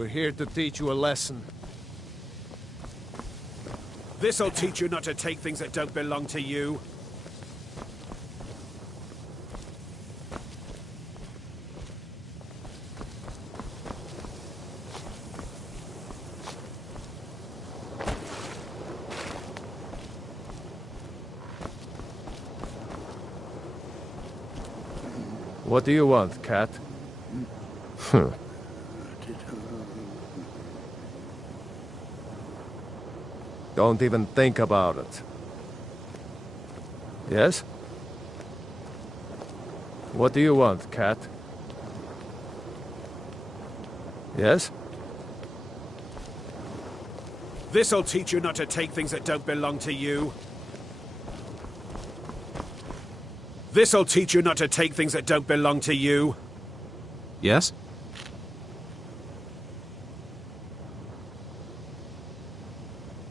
We're here to teach you a lesson. This'll teach you not to take things that don't belong to you. What do you want, cat? Don't even think about it. Yes? What do you want, cat? Yes? This'll teach you not to take things that don't belong to you. This'll teach you not to take things that don't belong to you. Yes?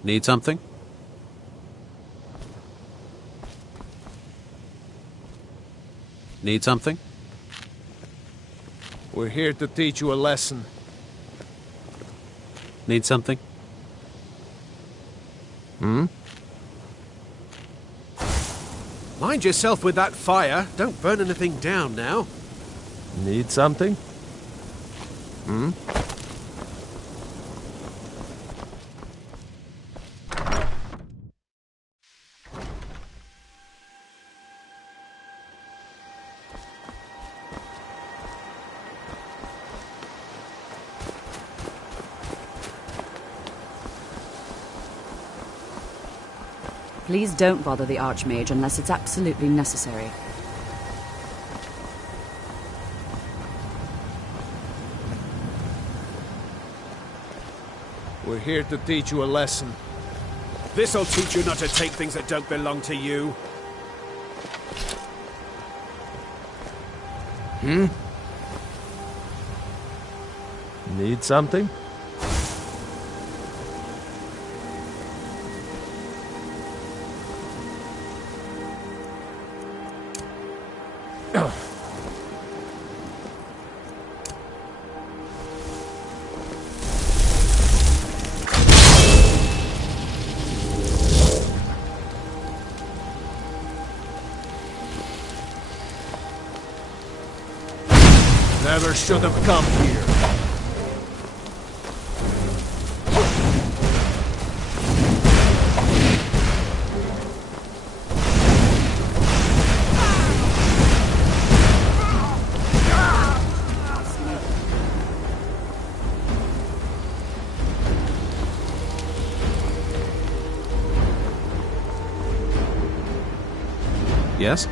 Need something? Need something? We're here to teach you a lesson. Need something? Mind yourself with that fire. Don't burn anything down now. Need something? Please don't bother the Archmage unless it's absolutely necessary. We're here to teach you a lesson. This'll teach you not to take things that don't belong to you. Need something? Never should have come here. Yes?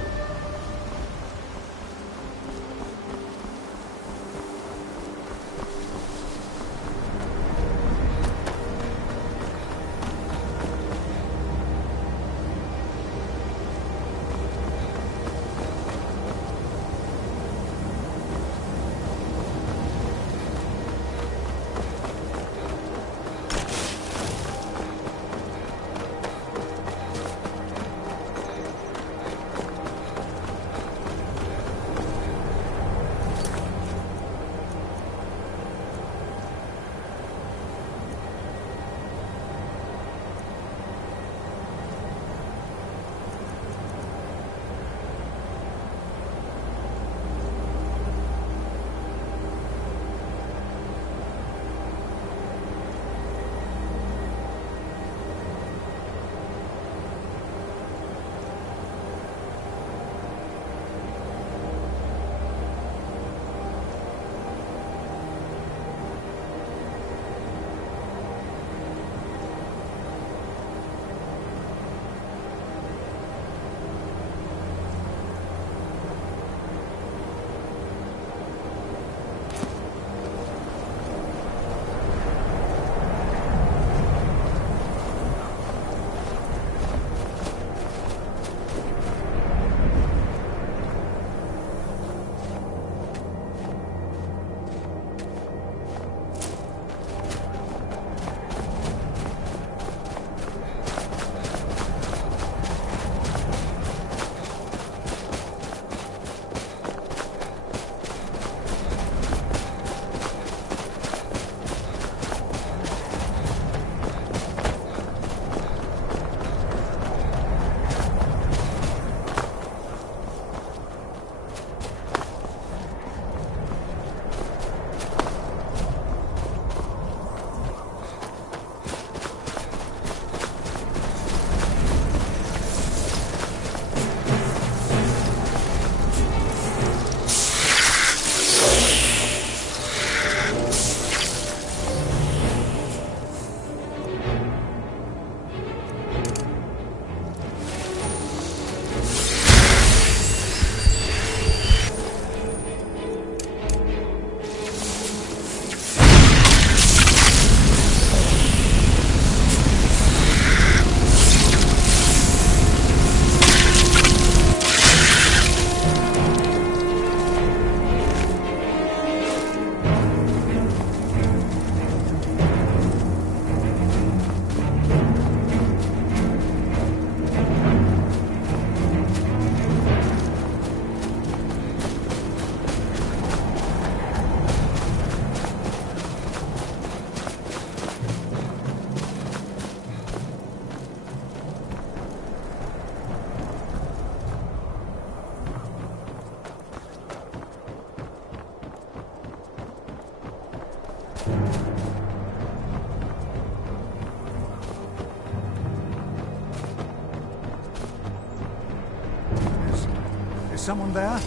someone there?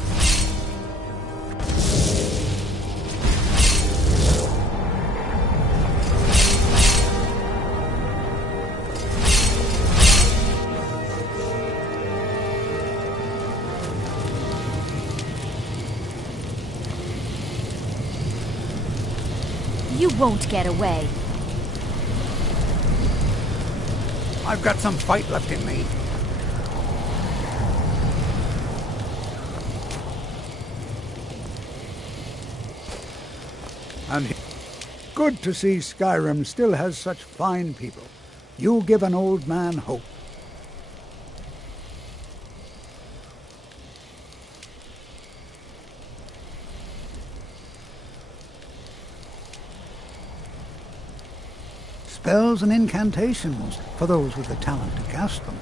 You won't get away. I've got some fight left in me. And good to see Skyrim still has such fine people. You give an old man hope. Spells and incantations for those with the talent to cast them.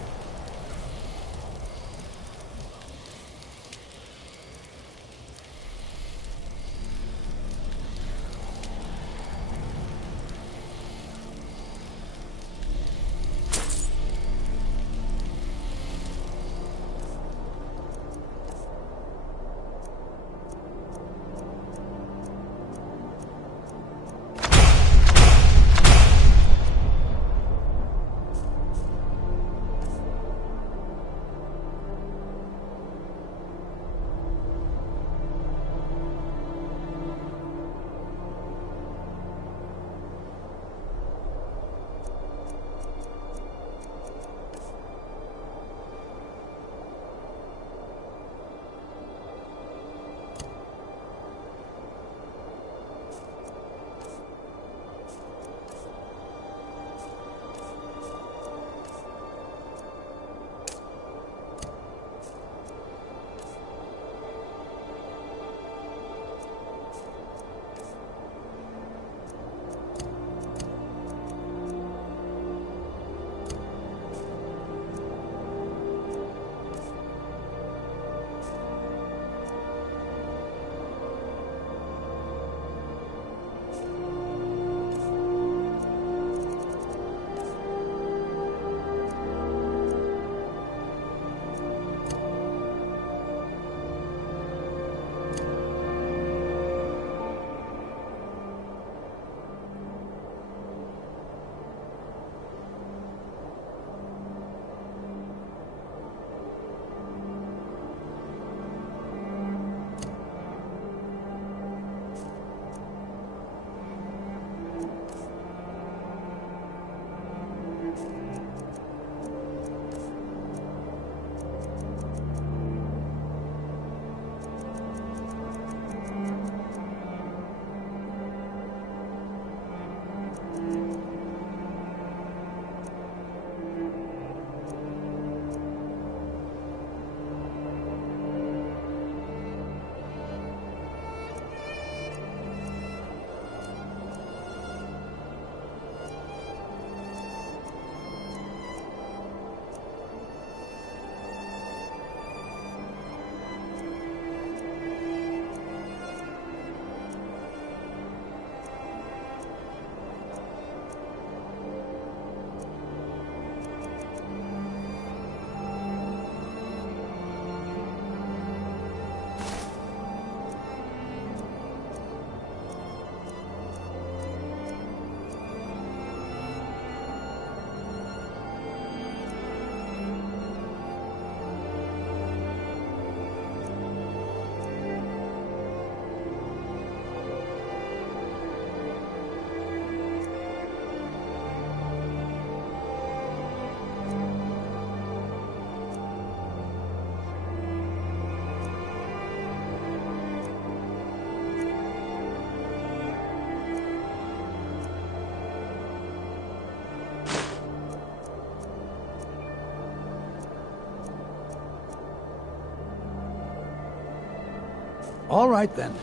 All right, then.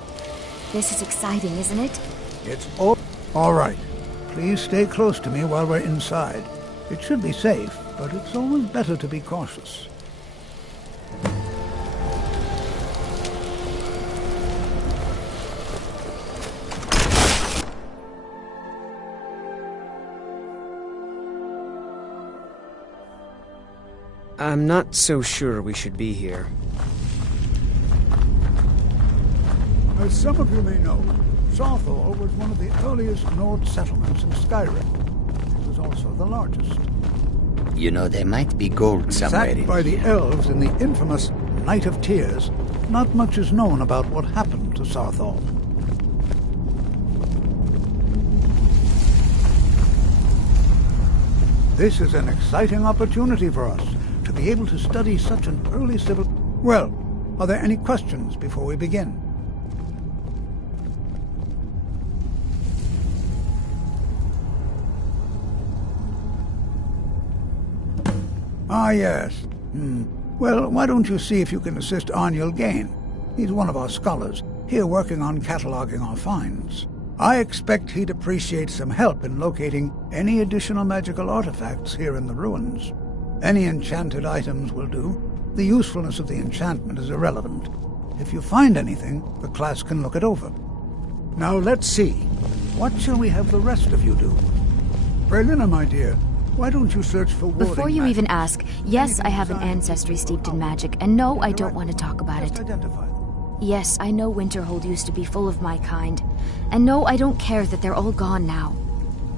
This is exciting, isn't it? It's all right. Please stay close to me while we're inside. It should be safe, but it's always better to be cautious. I'm not so sure we should be here. As some of you may know, Sarthor was one of the earliest Nord settlements in Skyrim. It was also the largest. You know, there might be gold somewhere Sacked in by the here. elves in the infamous Night of Tears, not much is known about what happened to Sarthor. This is an exciting opportunity for us to be able to study such an early civil... Well, are there any questions before we begin? Ah, yes. Well, why don't you see if you can assist Arniel Gain? He's one of our scholars, here working on cataloging our finds. I expect he'd appreciate some help in locating any additional magical artifacts here in the ruins. Any enchanted items will do. The usefulness of the enchantment is irrelevant. If you find anything, the class can look it over. Now let's see. What shall we have the rest of you do? Berlina, my dear, why don't you search for warding Before you magic? even ask, yes, I have an ancestry steeped in magic, and no, I don't want to talk about Just it. identify them. Yes, I know Winterhold used to be full of my kind. And no, I don't care that they're all gone now.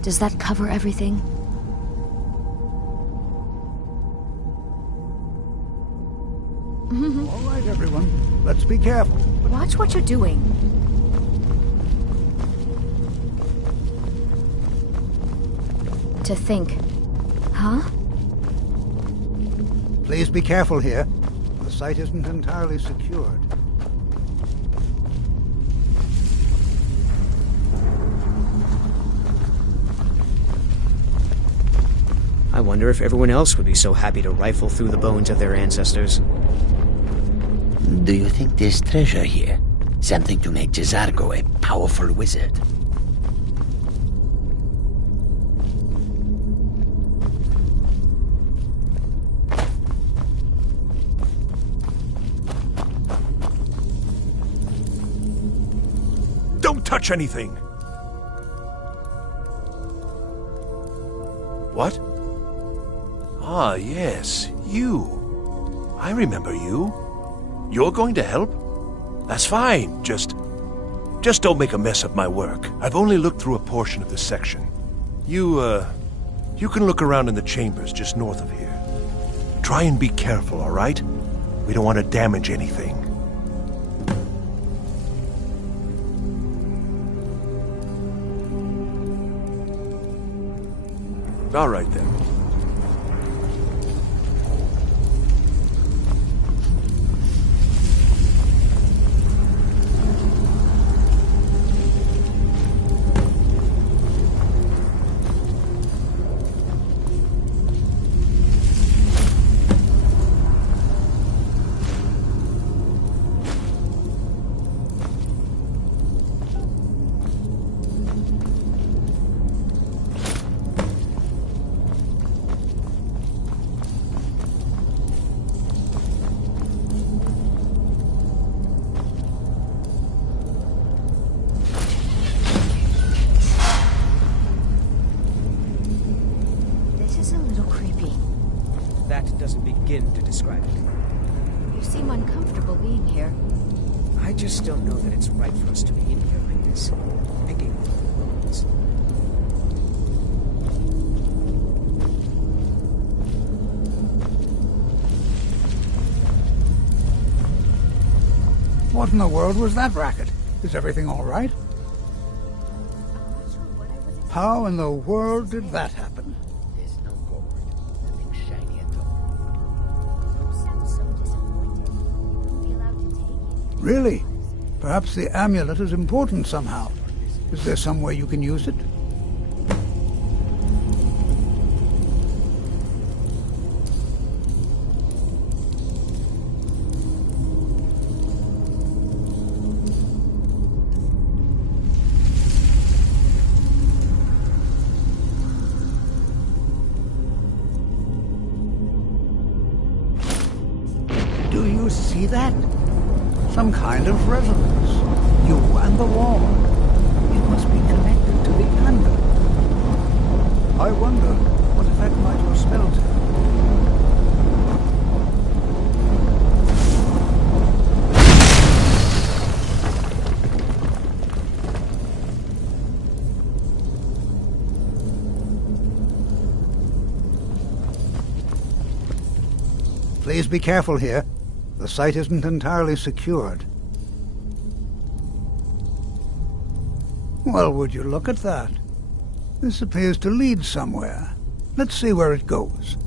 Does that cover everything? All right, everyone. Let's be careful. Watch what you're doing. To think. Huh? Please be careful here. The site isn't entirely secured. I wonder if everyone else would be so happy to rifle through the bones of their ancestors. Do you think there's treasure here? Something to make Jazargo a powerful wizard? Don't touch anything! What? Ah, yes, you. I remember you. You're going to help? That's fine, just don't make a mess of my work. I've only looked through a portion of the section. You can look around in the chambers just north of here. Try and be careful, all right? We don't want to damage anything. All right, then. This is a little creepy. That doesn't begin to describe it. You seem uncomfortable being here. I just don't know that it's right for us to be in here like this, picking through the ruins. What in the world was that racket? Is everything all right? How in the world did that happen? There's no gold. Nothing shiny at all. You sound so disappointed. You wouldn't be allowed to take it. Really? Perhaps the amulet is important somehow. Is there some way you can use it? Do you see that? Some kind of resonance. You and the wall. It must be connected to the anvil. I wonder, what effect might your spells have? Please be careful here. The site isn't entirely secured. Well, would you look at that? This appears to lead somewhere. Let's see where it goes.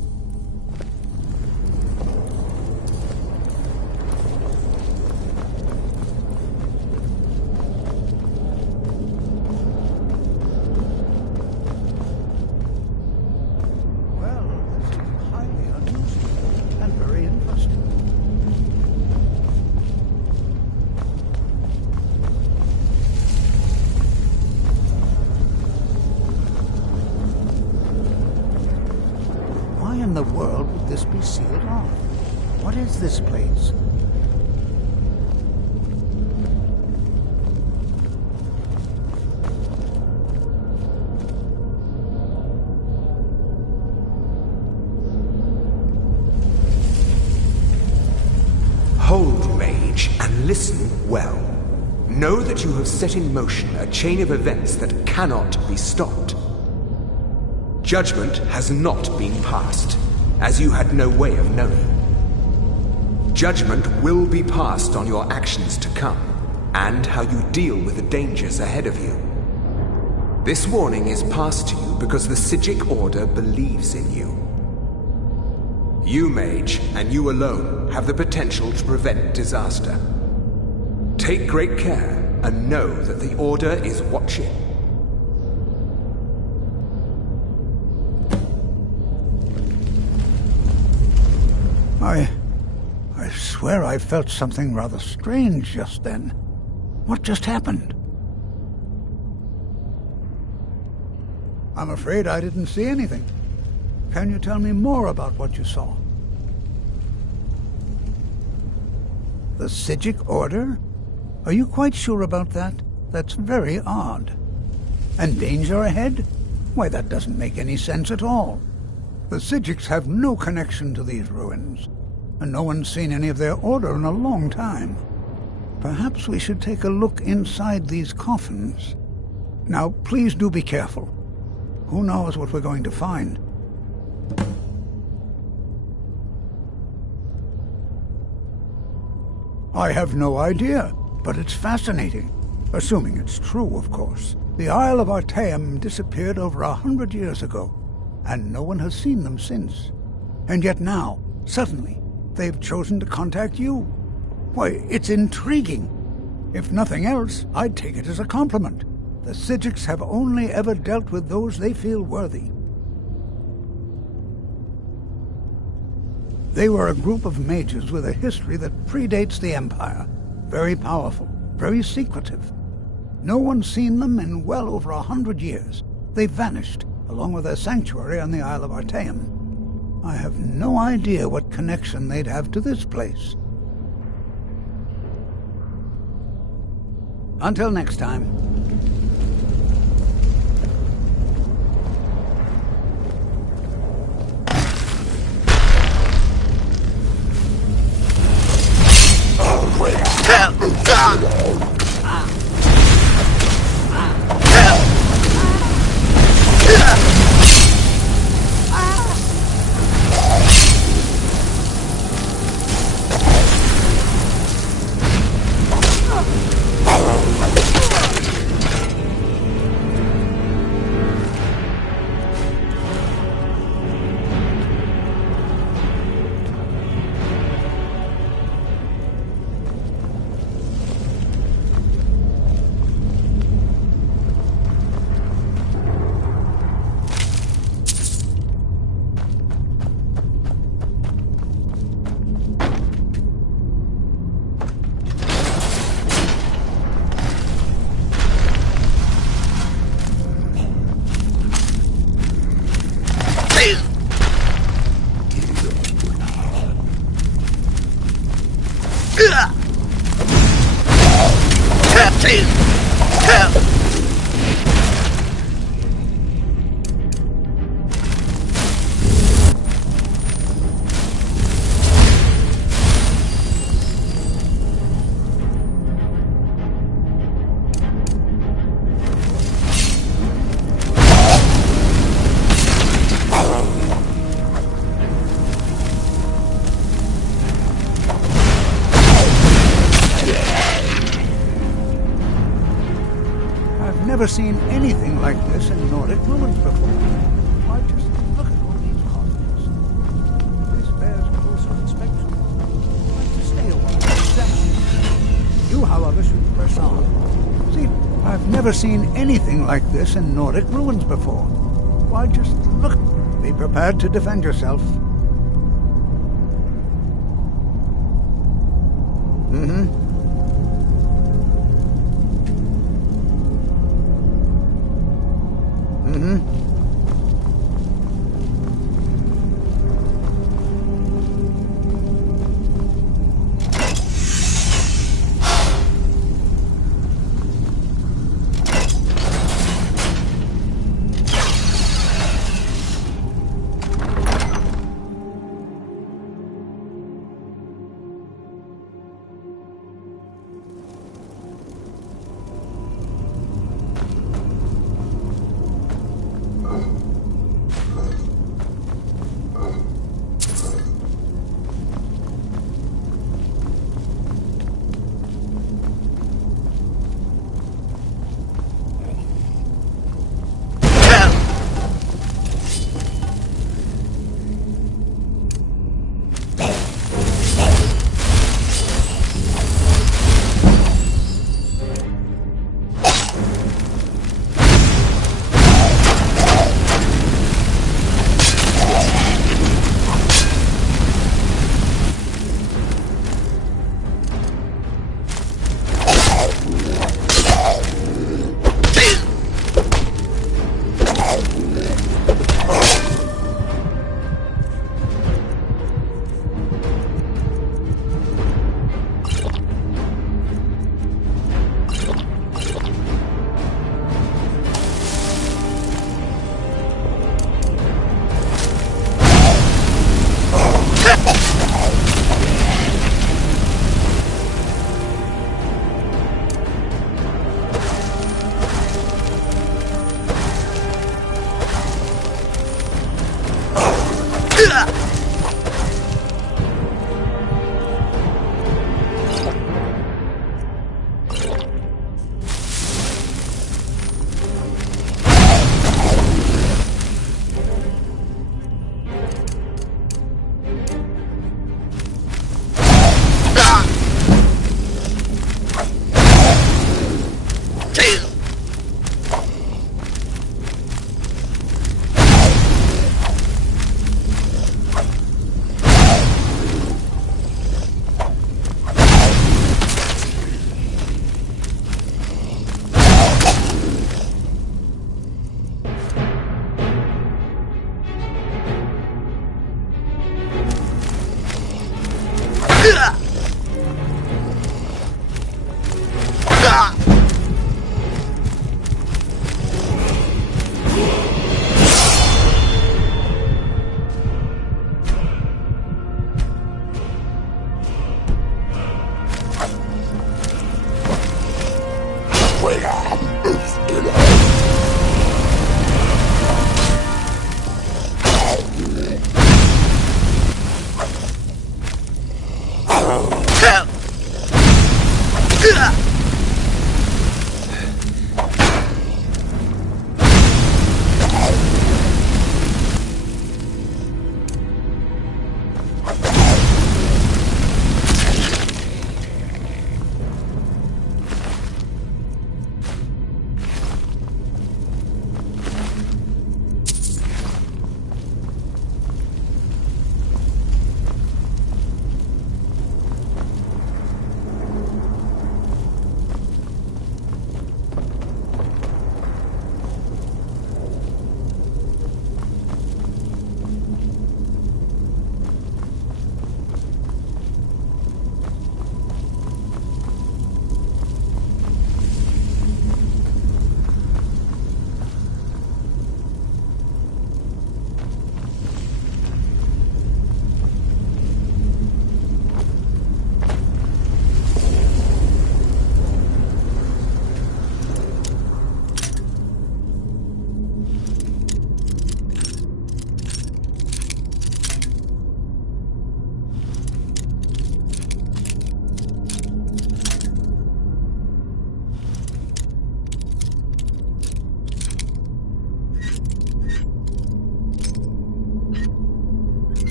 In the world would this be sealed off? What is this place? Hold, mage, and listen well. Know that you have set in motion a chain of events that cannot be stopped. Judgment has not been passed, as you had no way of knowing. Judgment will be passed on your actions to come, and how you deal with the dangers ahead of you. This warning is passed to you because the Psijic Order believes in you. You, mage, and you alone, have the potential to prevent disaster. Take great care, and know that the Order is watching. I swear I felt something rather strange just then. What just happened? I'm afraid I didn't see anything. Can you tell me more about what you saw? The Psijic Order? Are you quite sure about that? That's very odd. And danger ahead? Why, that doesn't make any sense at all. The Psijics have no connection to these ruins, and no one's seen any of their order in a long time. Perhaps we should take a look inside these coffins. Now, please do be careful. Who knows what we're going to find? I have no idea, but it's fascinating. Assuming it's true, of course. The Isle of Artaeum disappeared over 100 years ago, and no one has seen them since. And yet now, suddenly, they've chosen to contact you. Why, it's intriguing. If nothing else, I'd take it as a compliment. The Psijics have only ever dealt with those they feel worthy. They were a group of mages with a history that predates the Empire. Very powerful, very secretive. No one's seen them in well over 100 years. They vanished, along with their sanctuary on the Isle of Artaeum. I have no idea what connection they'd have to this place. Until next time. I've never seen anything like this in Nordic ruins before. Why, just look at all these coffins. This bears closer inspection. I'd like to stay a while and examine it. You, however, should press on. See, I've never seen anything like this in Nordic ruins before. Why, just look. Be prepared to defend yourself.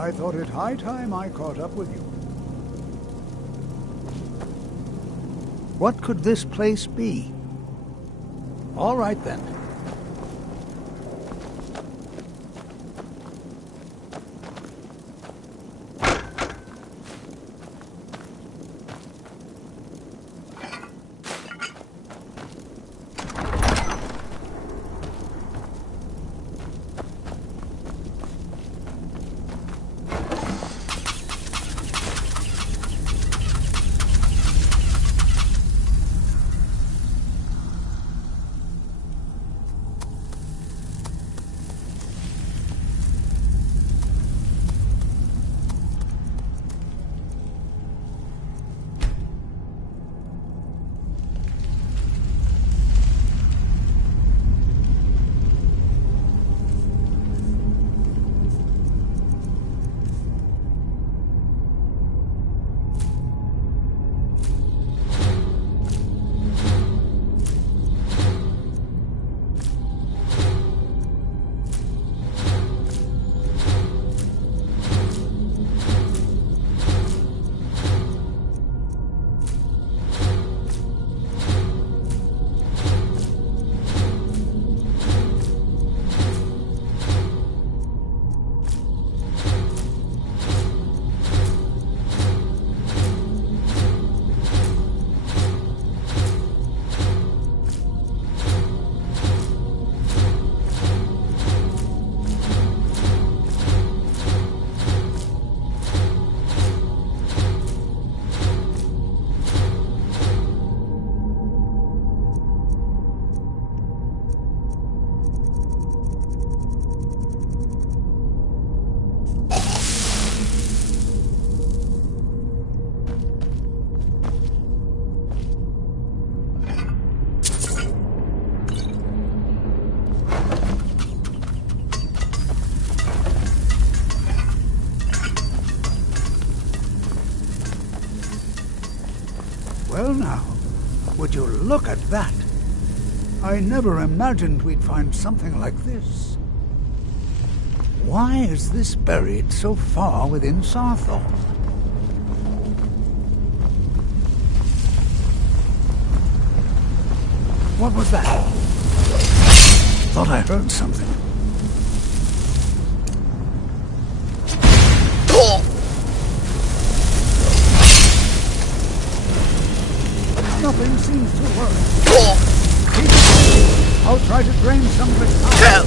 I thought it high time I caught up with you. What could this place be? All right, then. Well now, would you look at that? I never imagined we'd find something like this. Why is this buried so far within Sarthor? What was that? Thought I heard something. Nothing seems to work. Keep it going. I'll try to drain some of its power.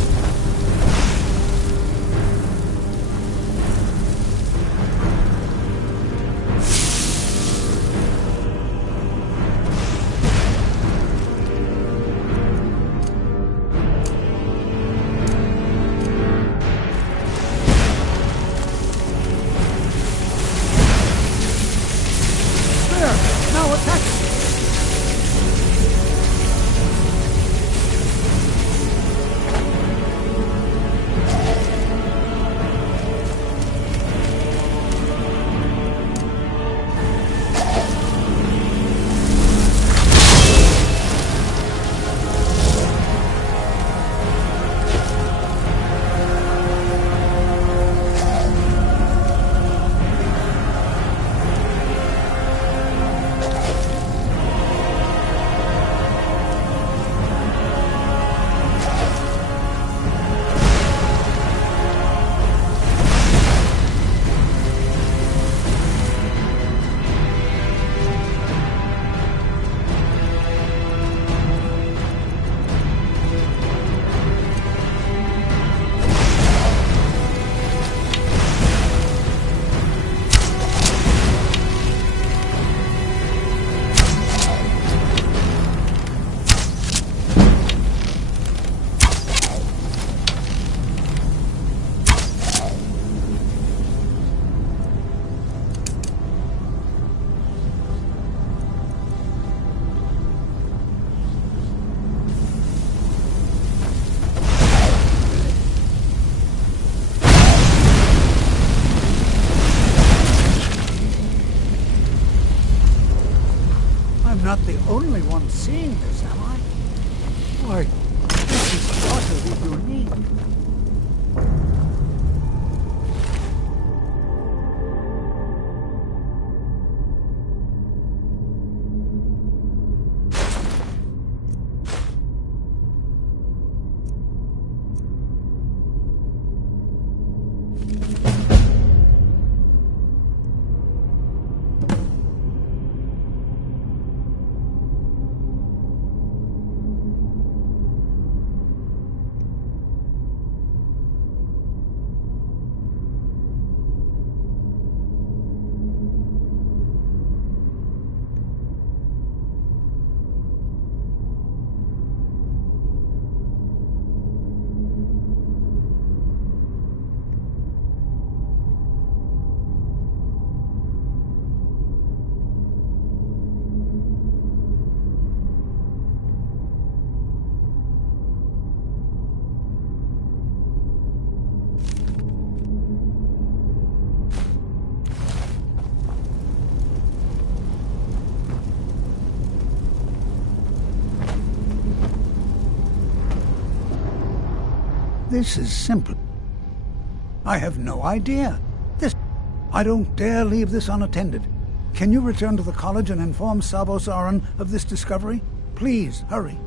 There! Now attack it! Not the only one seeing this, am I? Why, this is utterly unique. This is simple. I have no idea. I don't dare leave this unattended. Can you return to the college and inform Sabo Saran of this discovery? Please, hurry.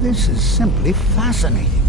This is simply fascinating.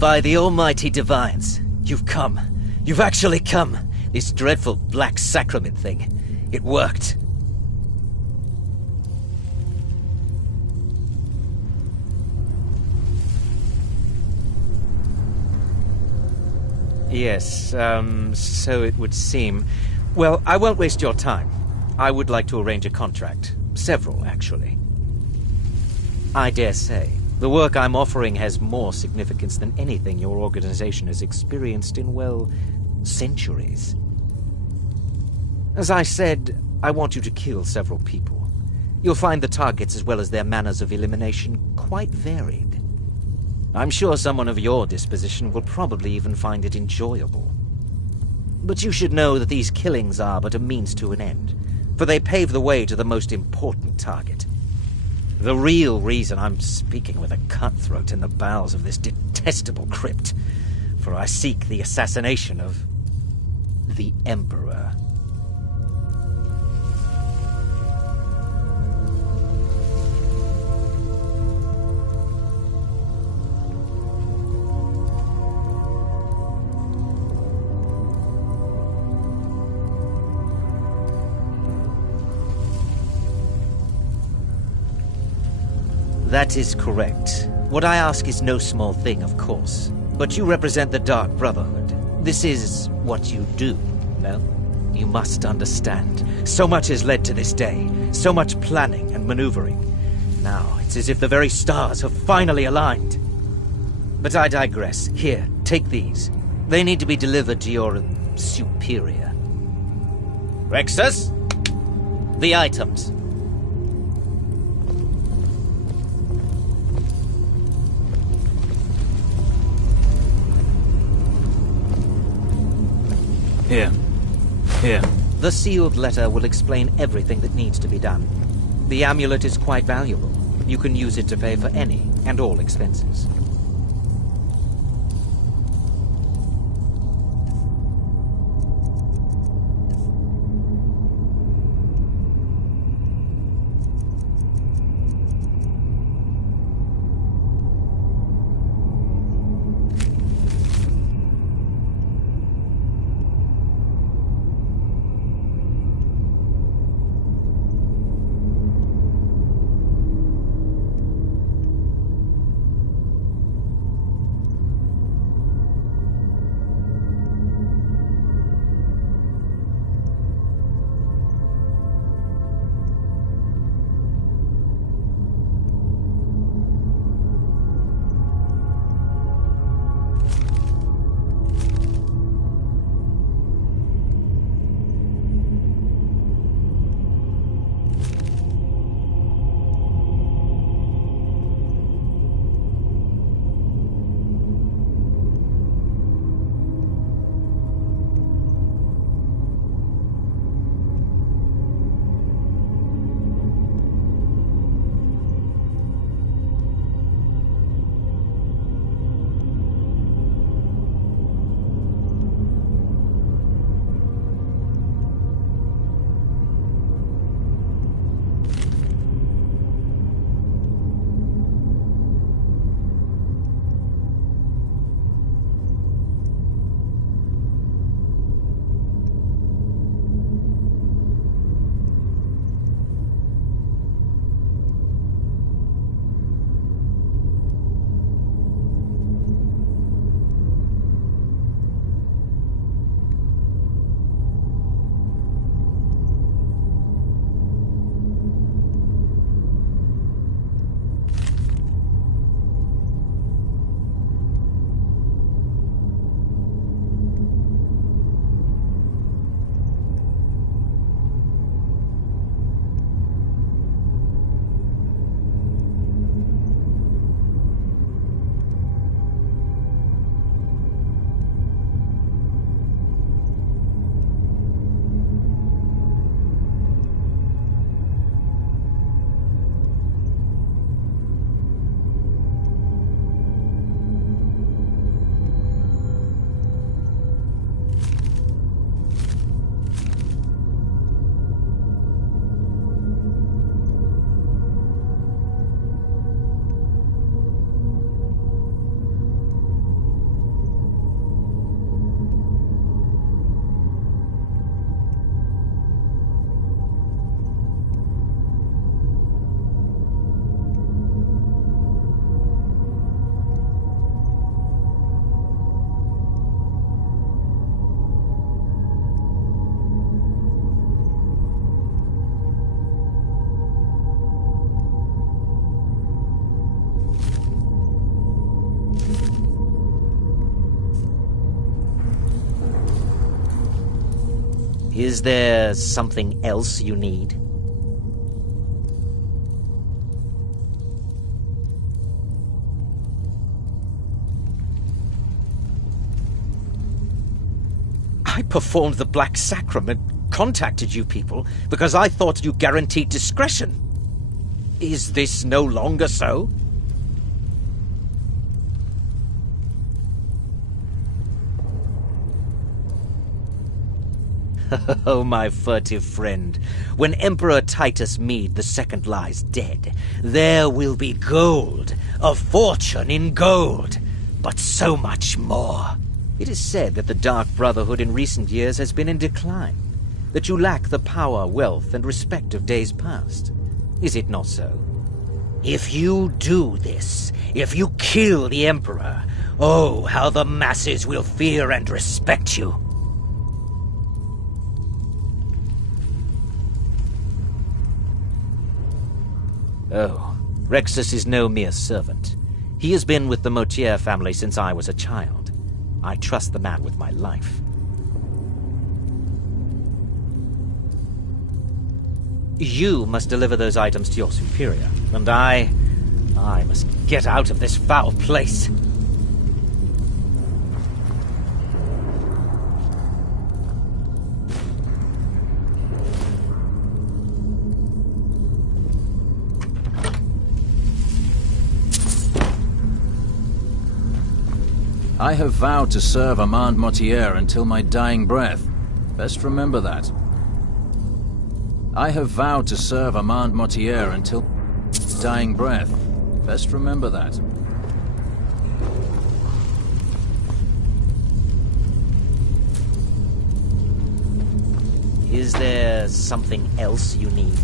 By the almighty divines, you've come. You've actually come. This dreadful black sacrament thing. It worked. Yes, so it would seem. Well, I won't waste your time. I would like to arrange a contract. Several, actually. I dare say, the work I'm offering has more significance than anything your organization has experienced in, well, centuries. As I said, I want you to kill several people. You'll find the targets as well as their manners of elimination quite varied. I'm sure someone of your disposition will probably even find it enjoyable. But you should know that these killings are but a means to an end, for they pave the way to the most important target. The real reason I'm speaking with a cutthroat in the bowels of this detestable crypt, for I seek the assassination of the Emperor. That is correct. What I ask is no small thing, of course. But you represent the Dark Brotherhood. This is what you do, no? You must understand. So much has led to this day. So much planning and maneuvering. Now, it's as if the very stars have finally aligned. But I digress. Here, take these. They need to be delivered to your superior. Rexus? The items. Here. The sealed letter will explain everything that needs to be done. The amulet is quite valuable. You can use it to pay for any and all expenses. Is there something else you need? I performed the Black Sacrament, contacted you people, because I thought you guaranteed discretion. Is this no longer so? Oh, my furtive friend, when Emperor Titus Mede II lies dead, there will be gold, a fortune in gold, but so much more. It is said that the Dark Brotherhood in recent years has been in decline, that you lack the power, wealth, and respect of days past. Is it not so? If you do this, if you kill the Emperor, oh, how the masses will fear and respect you. Oh, Rexus is no mere servant. He has been with the Motier family since I was a child. I trust the man with my life. You must deliver those items to your superior, and I must get out of this foul place. I have vowed to serve Armand Motier until my dying breath. Best remember that. I have vowed to serve Armand Motier until dying breath. Best remember that. Is there something else you need?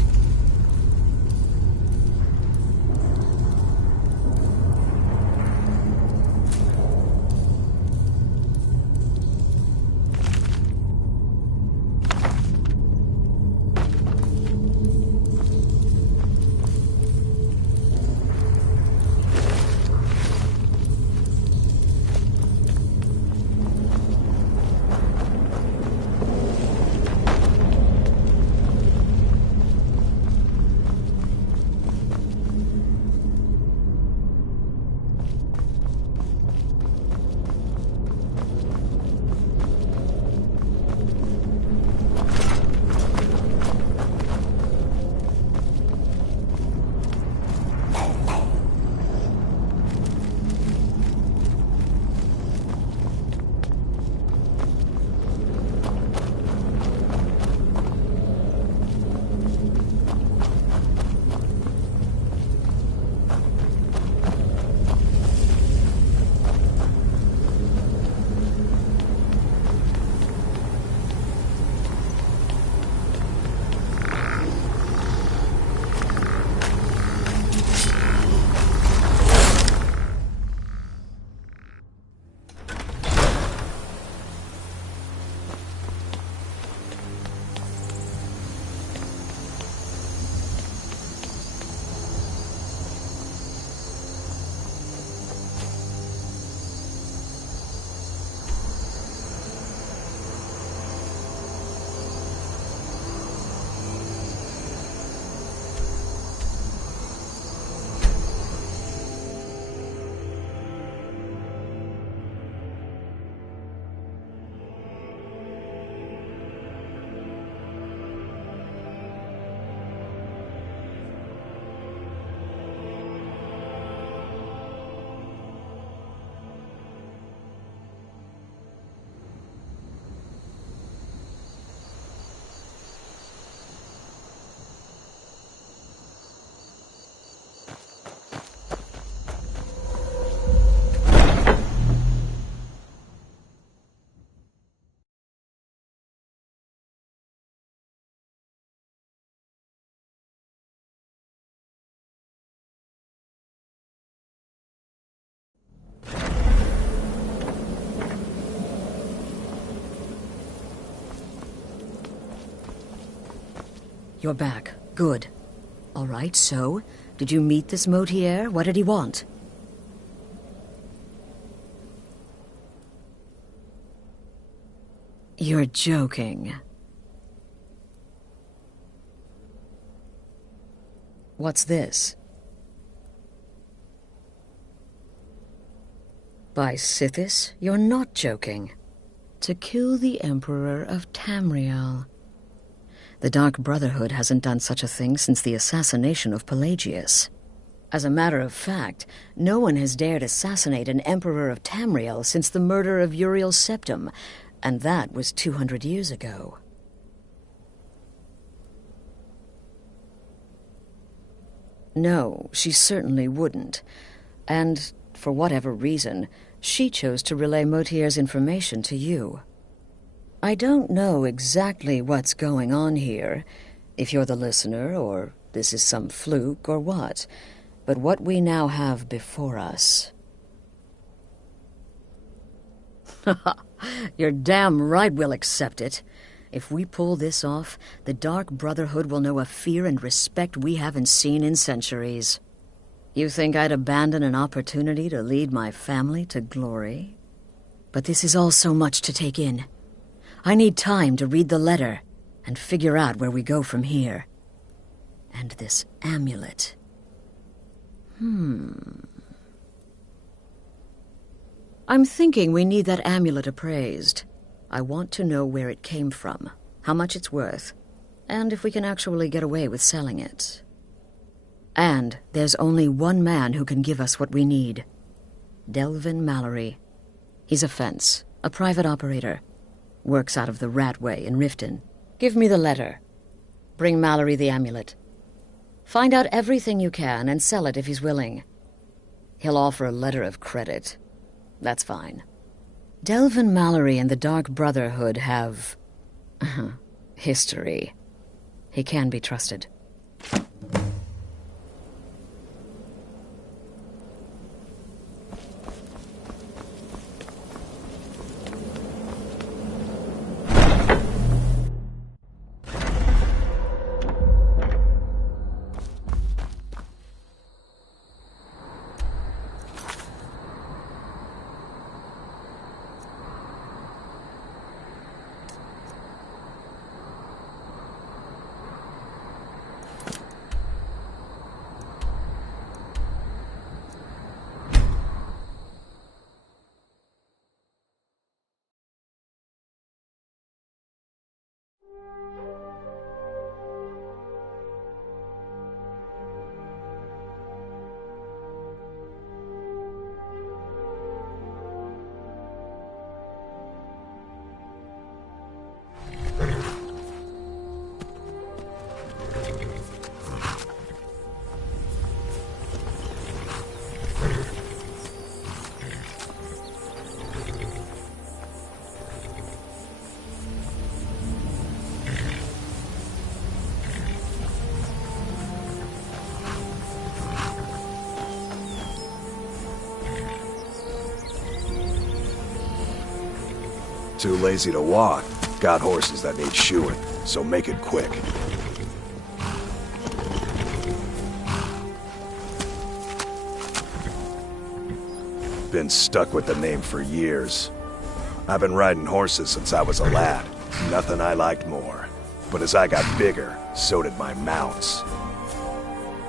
You're back. Good. All right, so, did you meet this Motier? What did he want? You're joking. What's this? By Sithis, you're not joking. To kill the Emperor of Tamriel. The Dark Brotherhood hasn't done such a thing since the assassination of Pelagius. As a matter of fact, no one has dared assassinate an Emperor of Tamriel since the murder of Uriel Septim, and that was 200 years ago. No, she certainly wouldn't. And, for whatever reason, she chose to relay Motier's information to you. I don't know exactly what's going on here, if you're the listener, or this is some fluke, or what. But what we now have before us... You're damn right we'll accept it. If we pull this off, the Dark Brotherhood will know a fear and respect we haven't seen in centuries. You think I'd abandon an opportunity to lead my family to glory? But this is all so much to take in. I need time to read the letter and figure out where we go from here. And this amulet... I'm thinking we need that amulet appraised. I want to know where it came from, how much it's worth, and if we can actually get away with selling it. And there's only one man who can give us what we need. Delvin Mallory. He's a fence, a private operator. Works out of the Ratway in Riften. Give me the letter. Bring Mallory the amulet. Find out everything you can and sell it if he's willing. He'll offer a letter of credit. That's fine. Delvin Mallory and the Dark Brotherhood have... history. He can be trusted. Too lazy to walk. Got horses that need shoeing, so make it quick. Been stuck with the name for years. I've been riding horses since I was a lad. Nothing I liked more. But as I got bigger, so did my mounts.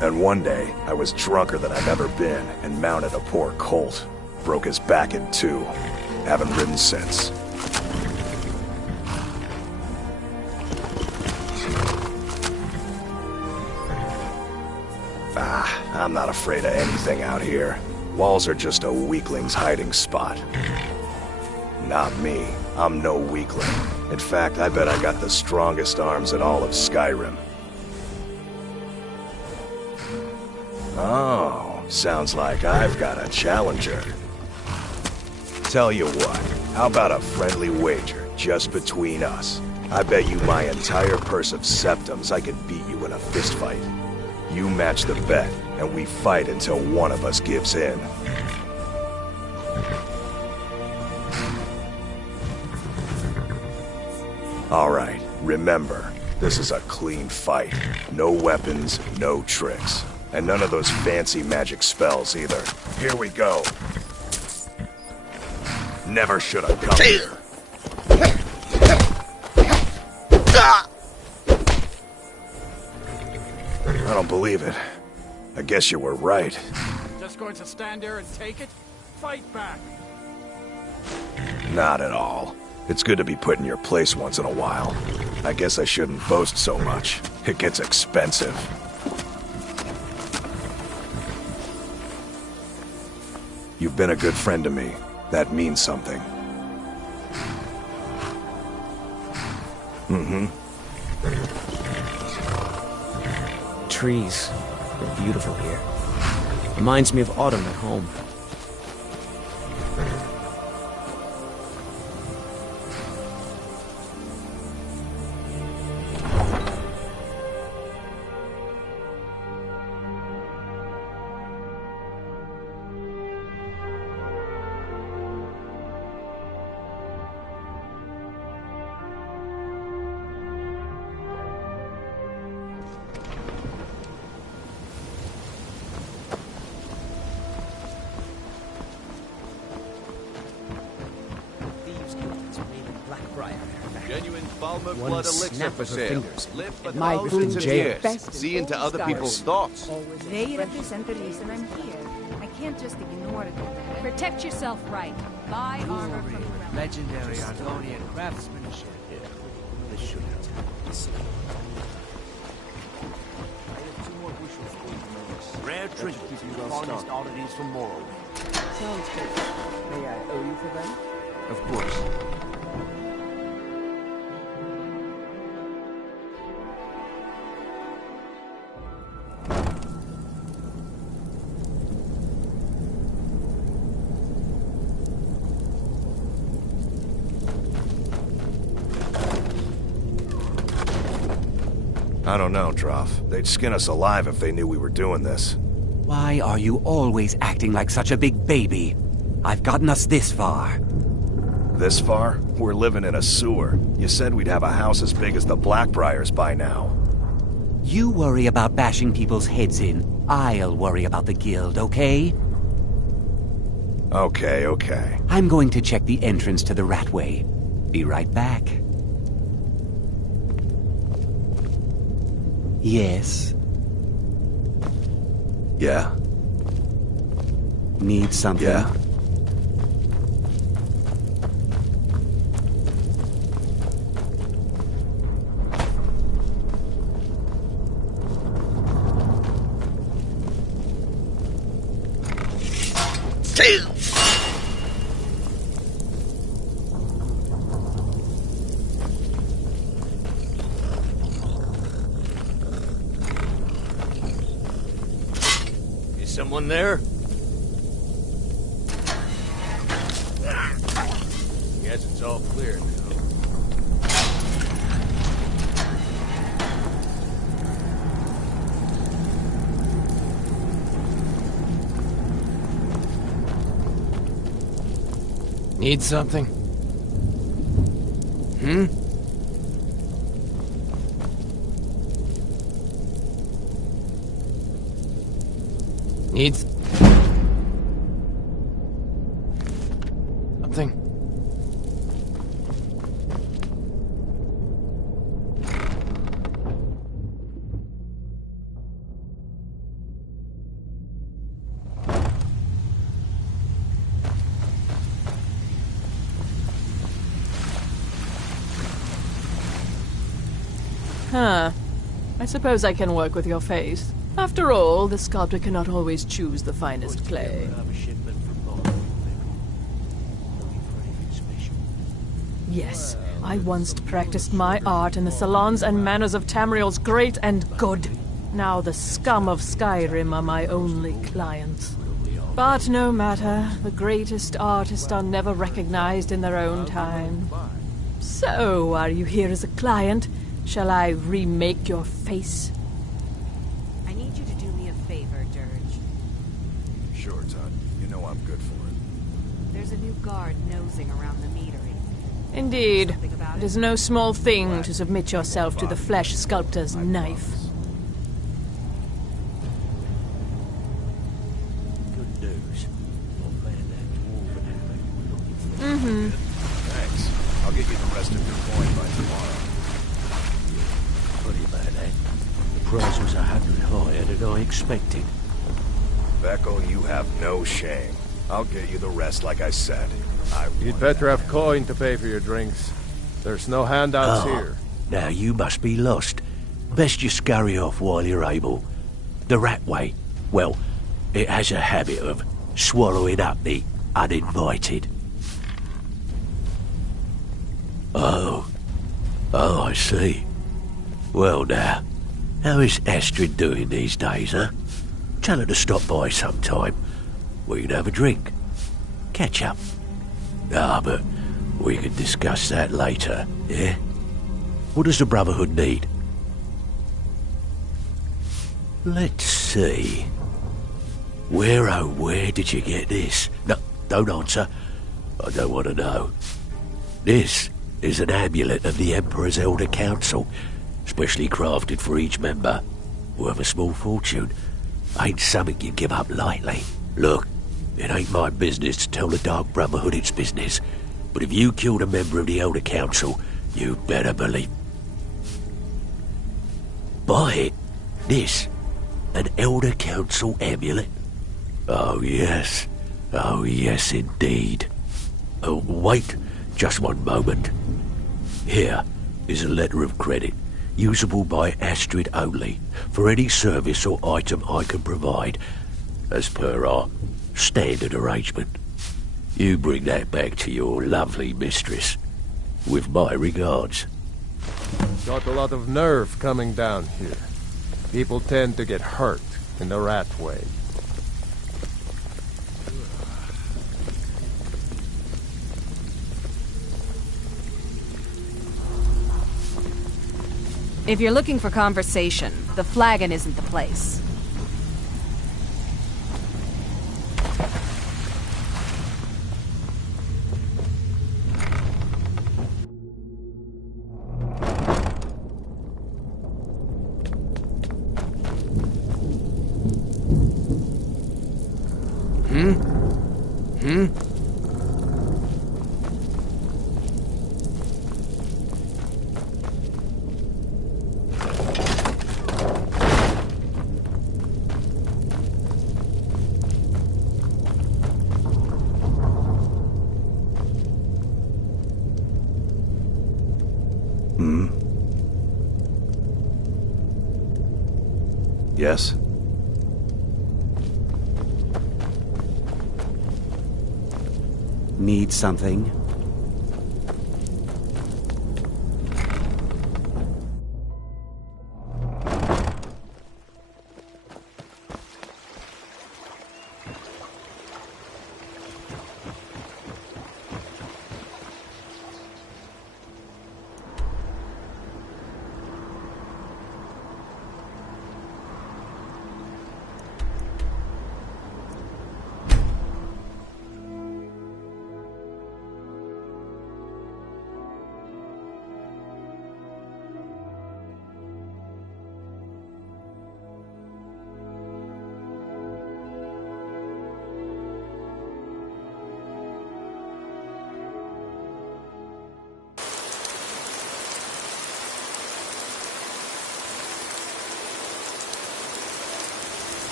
And one day, I was drunker than I've ever been and mounted a poor colt. Broke his back in two. Haven't ridden since. I'm not afraid of anything out here. Walls are just a weakling's hiding spot. Not me. I'm no weakling. In fact, I bet I got the strongest arms in all of Skyrim. Oh, sounds like I've got a challenger. Tell you what, how about a friendly wager, just between us? I bet you my entire purse of septims I could beat you in a fistfight. You match the bet, and we fight until one of us gives in. All right, remember, this is a clean fight. No weapons, no tricks. And none of those fancy magic spells either. Here we go. Never should have come here. I don't believe it. I guess you were right. Just going to stand there and take it? Fight back! Not at all. It's good to be put in your place once in a while. I guess I shouldn't boast so much. It gets expensive. You've been a good friend to me. That means something. Mm-hmm. Trees. They're beautiful here. Reminds me of autumn at home. One snap of her fingers. My food jail. See into other people's thoughts. They represent the reason I'm here. I can't just ignore them. Protect yourself right. Buy armor from the realm. Legendary Argonian craftsmanship. Yeah, this should help. Rare trinkets you finest oddities from Morrowind. Sounds good. May I owe you for them? Of course. I don't know, Droff. They'd skin us alive if they knew we were doing this. Why are you always acting like such a big baby? I've gotten us this far. This far? We're living in a sewer. You said we'd have a house as big as the Blackbriars by now. You worry about bashing people's heads in. I'll worry about the guild, okay? Okay. I'm going to check the entrance to the Ratway. Be right back. Yes? Yeah? Need something? Yeah? Someone there? Guess it's all clear now. Need something? Needs something? Huh. I suppose I can work with your face. After all, the sculptor cannot always choose the finest clay. Yes, I once practiced my art in the salons and manners of Tamriel's great and good. Now the scum of Skyrim are my only clients. But no matter, the greatest artists are never recognized in their own time. So, are you here as a client? Shall I remake your face? I need you to do me a favor, Dirge. Sure, Todd. You know I'm good for it. There's a new guard nosing around the meadery. Indeed. It is no small thing to submit yourself to the flesh sculptor's knife. Good news. I'll find that dwarven hammer we're looking for. Mm-hmm. Thanks. I'll get you the rest of your coin by tomorrow. Funny about that. The price was 100 higher than I expected. Beckel, you have no shame. I'll get you the rest like I said. You'd better have coin to pay for your drinks. There's no handouts here. Now you must be lost. Best you scurry off while you're able. The rat way, well, it has a habit of swallowing up the uninvited. Oh, I see. Well now, how is Astrid doing these days, huh? Tell her to stop by sometime. We can have a drink. Catch up. But we can discuss that later, yeah? What does the Brotherhood need? Let's see. Where did you get this? No, don't answer. I don't want to know. This is an amulet of the Emperor's Elder Council, specially crafted for each member. Worth a small fortune. Ain't something you give up lightly. Look, it ain't my business to tell the Dark Brotherhood its business, but if you killed a member of the Elder Council, you better believe... Buy it. This, an Elder Council amulet. Oh yes indeed. Oh, wait just one moment. Here is a letter of credit, usable by Astrid only, for any service or item I can provide, as per our standard arrangement. You bring that back to your lovely mistress, with my regards. Got a lot of nerve coming down here. People tend to get hurt in the rat way. If you're looking for conversation, the flagon isn't the place. Yes? Need something?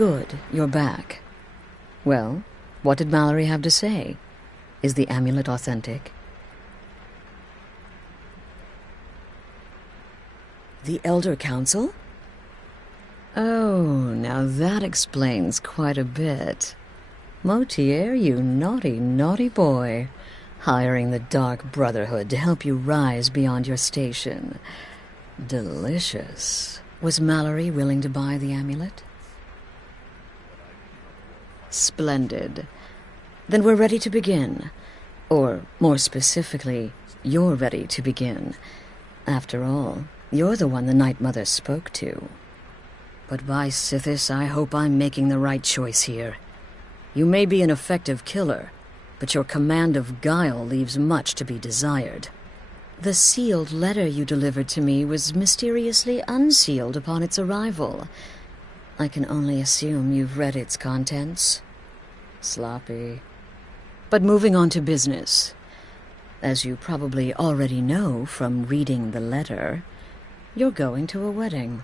Good, you're back. Well, what did Mallory have to say? Is the amulet authentic? The Elder Council? Oh, now that explains quite a bit. Motier, you naughty, naughty boy. Hiring the Dark Brotherhood to help you rise beyond your station. Delicious. Was Mallory willing to buy the amulet? Splendid. Then we're ready to begin. Or, more specifically, you're ready to begin. After all, you're the one the Night Mother spoke to. But by Sithis, I hope I'm making the right choice here. You may be an effective killer, but your command of guile leaves much to be desired. The sealed letter you delivered to me was mysteriously unsealed upon its arrival. I can only assume you've read its contents. Sloppy. But moving on to business. As you probably already know from reading the letter, you're going to a wedding.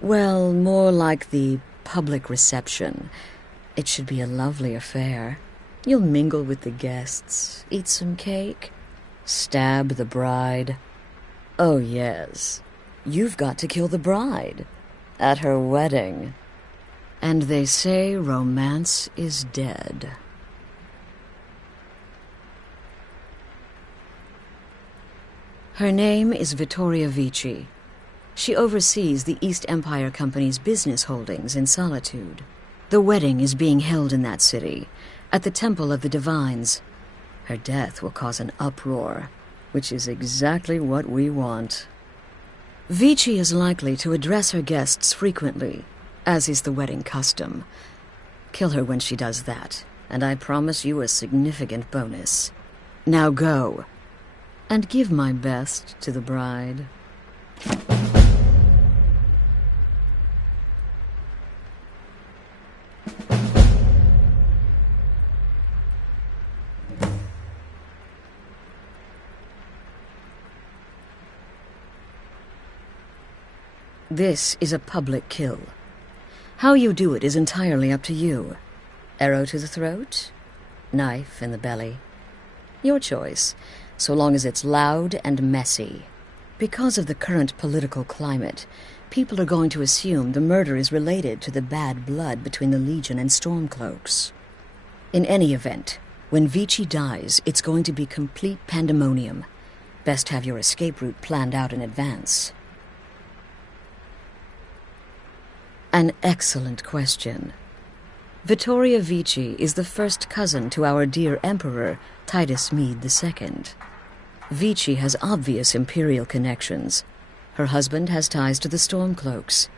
Well, more like the public reception. It should be a lovely affair. You'll mingle with the guests, eat some cake, stab the bride. Oh, yes. You've got to kill the bride. At her wedding. And they say romance is dead. Her name is Vittoria Vici. She oversees the East Empire Company's business holdings in Solitude. The wedding is being held in that city, at the Temple of the Divines. Her death will cause an uproar, which is exactly what we want. Vici is likely to address her guests frequently, as is the wedding custom. Kill her when she does that, and I promise you a significant bonus. Now go, and give my best to the bride. This is a public kill. How you do it is entirely up to you. Arrow to the throat? Knife in the belly? Your choice, so long as it's loud and messy. Because of the current political climate, people are going to assume the murder is related to the bad blood between the Legion and Stormcloaks. In any event, when Vici dies, it's going to be complete pandemonium. Best have your escape route planned out in advance. An excellent question. Vittoria Vici is the first cousin to our dear Emperor, Titus Mede II. Vici has obvious imperial connections. Her husband has ties to the Stormcloaks.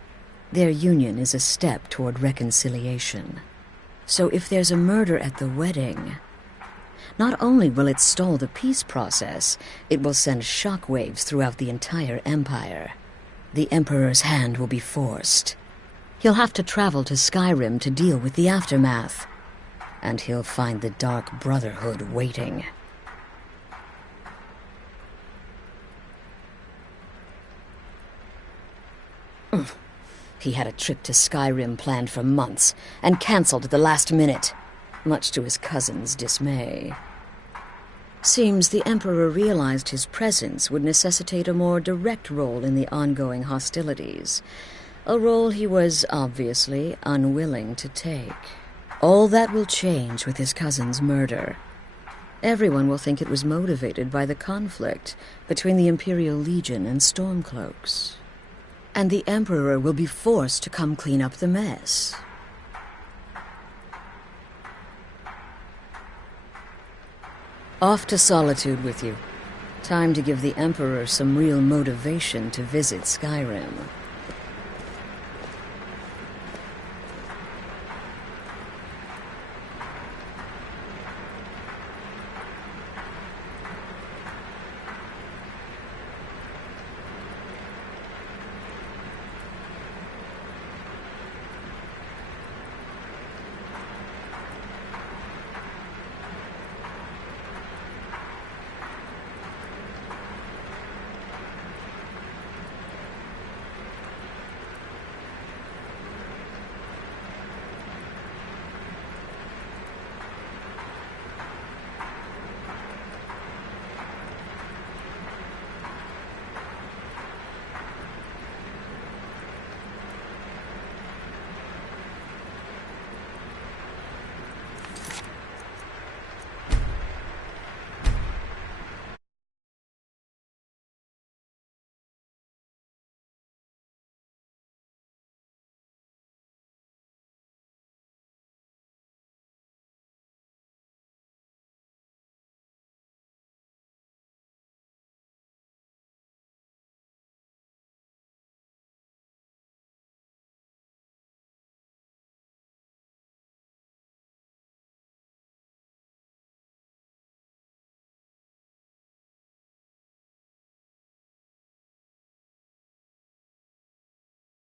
Their union is a step toward reconciliation. So if there's a murder at the wedding, not only will it stall the peace process, it will send shockwaves throughout the entire Empire. The Emperor's hand will be forced. He'll have to travel to Skyrim to deal with the aftermath. And he'll find the Dark Brotherhood waiting. He had a trip to Skyrim planned for months, and cancelled at the last minute, much to his cousin's dismay. Seems the Emperor realized his presence would necessitate a more direct role in the ongoing hostilities. A role he was obviously unwilling to take. All that will change with his cousin's murder. Everyone will think it was motivated by the conflict between the Imperial Legion and Stormcloaks. And the Emperor will be forced to come clean up the mess. Off to Solitude with you. Time to give the Emperor some real motivation to visit Skyrim.